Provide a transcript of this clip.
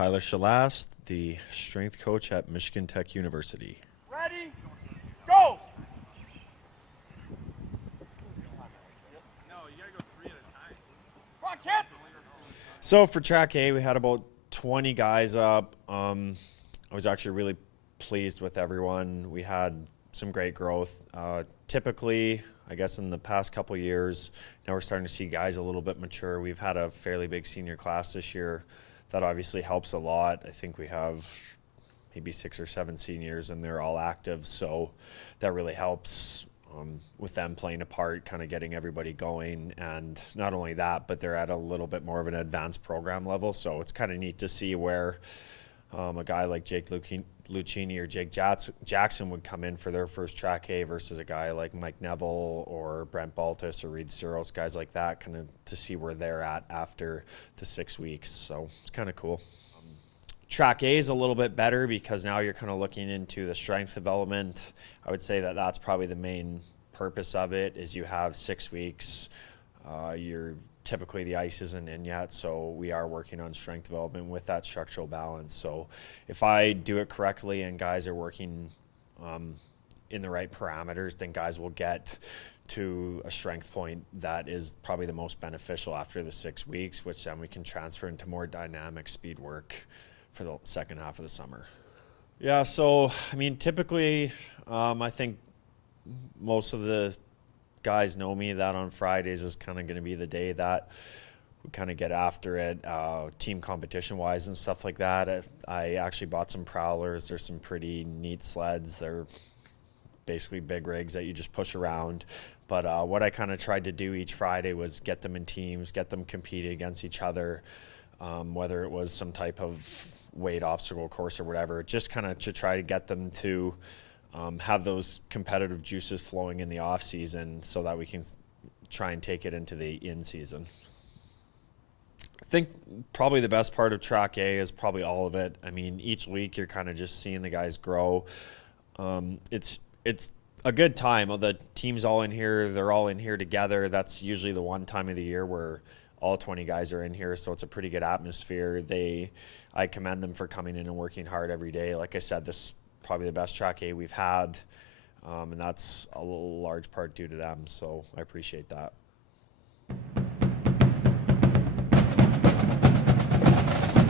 Tyler Shelast, the strength coach at Michigan Tech University. Ready, go! No, you gotta go 3 at a time. Come on, kids! So for track A, we had about 20 guys up. I was actually really pleased with everyone. We had some great growth. Typically, I guess in the past couple of years, now we're starting to see guys a little bit mature. We've had a fairly big senior class this year. That obviously helps a lot. I think we have maybe 6 or 7 seniors and they're all active, so that really helps with them playing a part, kind of getting everybody going. And not only that, but they're at a little bit more of an advanced program level, so it's kind of neat to see where a guy like Jake Lucchini or Jake Jackson would come in for their first track A versus a guy like Mike Neville or Brent Baltus or Reed Suros, guys like that, kind of to see where they're at after the 6 weeks. So it's kind of cool. Track A is a little bit better because now you're kind of looking into the strength development. I would say that that's probably the main purpose of it, is you have 6 weeks. Typically the ice isn't in yet, so we are working on strength development with that structural balance. So if I do it correctly and guys are working in the right parameters, then guys will get to a strength point that is probably the most beneficial after the 6 weeks, which then we can transfer into more dynamic speed work for the second half of the summer. Yeah, so I mean, typically I think most of the guys know me that on Fridays is kind of going to be the day that we kind of get after it, team competition wise and stuff like that. I actually bought some prowlers. There's some pretty neat sleds. They're basically big rigs that you just push around. But what I kind of tried to do each Friday was get them in teams, get them competing against each other, whether it was some type of weight obstacle course or whatever, just kind of to try to get them to have those competitive juices flowing in the off season so that we can try and take it into the in season. I think probably the best part of track A is probably all of it. I mean, each week you're kind of just seeing the guys grow. It's a good time. The team's all in here. They're all in here together. That's usually the one time of the year where all 20 guys are in here, so it's a pretty good atmosphere. I commend them for coming in and working hard every day. Like I said, this is probably the best track A we've had, and that's a large part due to them, so I appreciate that.